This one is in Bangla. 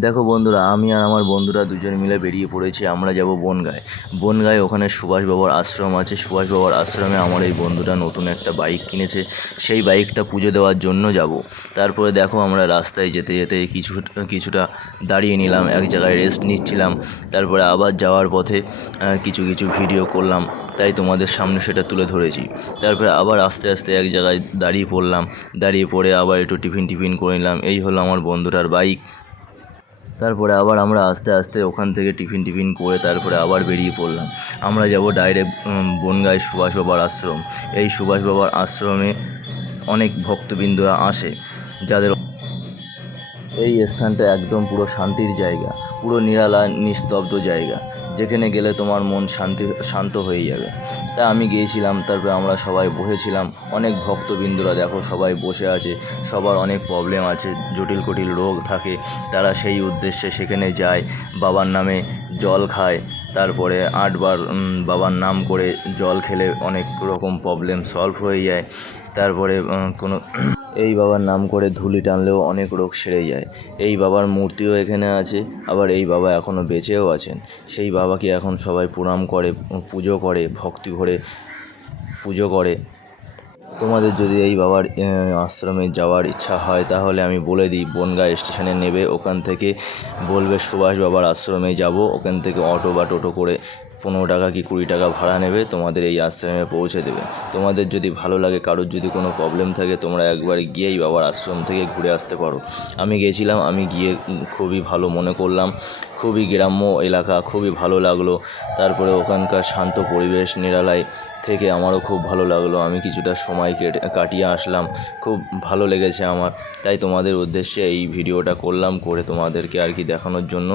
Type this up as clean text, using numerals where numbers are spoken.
দেখো বন্ধুরা, আমি আর আমার বন্ধুরা দুজন মিলে বেরিয়ে পড়েছি। আমরা যাব বনগাঁয়। বনগাঁয় ওখানে সুভাষ বাবার আশ্রম আছে। সুভাষ বাবার আশ্রমে আমার এই বন্ধুটা নতুন একটা বাইক কিনেছে, সেই বাইকটা পুজো দেওয়ার জন্য যাব। তারপরে দেখো, আমরা রাস্তায় যেতে যেতে কিছুটা দাঁড়িয়ে নিলাম, এক জায়গায় রেস্ট নিচ্ছিলাম। তারপরে আবার যাওয়ার পথে কিছু কিছু ভিডিও করলাম, তাই তোমাদের সামনে সেটা তুলে ধরেছি। তারপরে আবার আস্তে আস্তে এক জায়গায় দাঁড়িয়ে পড়লাম, দাঁড়িয়ে পড়ে আবার একটু টিফিন করে নিলাম। এই হলো আমার বন্ধুটার বাইক। তারপরে আবার আমরা আস্তে আস্তে ওখান থেকে টিফিন করে তারপরে আবার বেরিয়ে পড়লাম। আমরা যাব ডাইরেক্ট বনগাঁয় সুভাষ বাবার আশ্রম। এই সুভাষ বাবার আশ্রমে অনেক ভক্তবৃন্দরা আসে, যাদের এই স্থানটা একদম পুরো শান্তির জায়গা, পুরো নিরালা নিস্তব্ধ জায়গা, যেখানে গেলে তোমার মন শান্ত হয়ে যাবে। তা আমি গিয়েছিলাম, তারপরে আমরা সবাই বসেছিলাম। অনেক ভক্তবৃন্দরা দেখো সবাই বসে আছে। সবার অনেক প্রবলেম আছে, জটিল রোগ থাকে, তারা সেই উদ্দেশ্যে সেখানে যায়, বাবার নামে জল খায়। তারপরে 8 বার বাবার নাম করে জল খেলে অনেক রকম প্রবলেম সলভ হয়ে যায়। তারপরে কোনো এই বাবার নাম করে ধুলি টানলেও অনেক রোগ সেরে যায়। এই বাবার মূর্তিও এখানে আছে, আবার এই বাবা এখনও বেঁচেও আছেন। সেই বাবাকে এখন সবাই প্রণাম করে, পুজো করে, ভক্তি ভরে পুজো করে। তোমাদের যদি এই বাবার আশ্রমে যাওয়ার ইচ্ছা হয়, তাহলে আমি বলে দিই, বনগাঁ স্টেশনে নেবে, ওখান থেকে বলবে সুভাষ বাবার আশ্রমে যাব। ওখান থেকে অটো বা টোটো করে 15 টাকা কি 20 টাকা ভাড়া নেবে, তোমাদের এই আশ্রমে পৌঁছে দেবে। তোমাদের যদি ভালো লাগে, কারোর যদি কোনো প্রবলেম থাকে, তোমরা একবার গিয়েই বাবার আশ্রম থেকে ঘুরে আসতে পারো। আমি গিয়েছিলাম, আমি গিয়ে খুবই ভালো মনে করলাম। খুবই গ্রাম্য এলাকা, খুবই ভালো লাগলো। তারপরে ওখানকার শান্ত পরিবেশ, নিরালায় থেকে আমারও খুব ভালো লাগলো। আমি কিছুটা সময় কাটিয়ে আসলাম, খুব ভালো লেগেছে আমার। তাই তোমাদের উদ্দেশ্যে এই ভিডিওটা করলাম, করে তোমাদেরকে আর কি দেখানোর জন্য।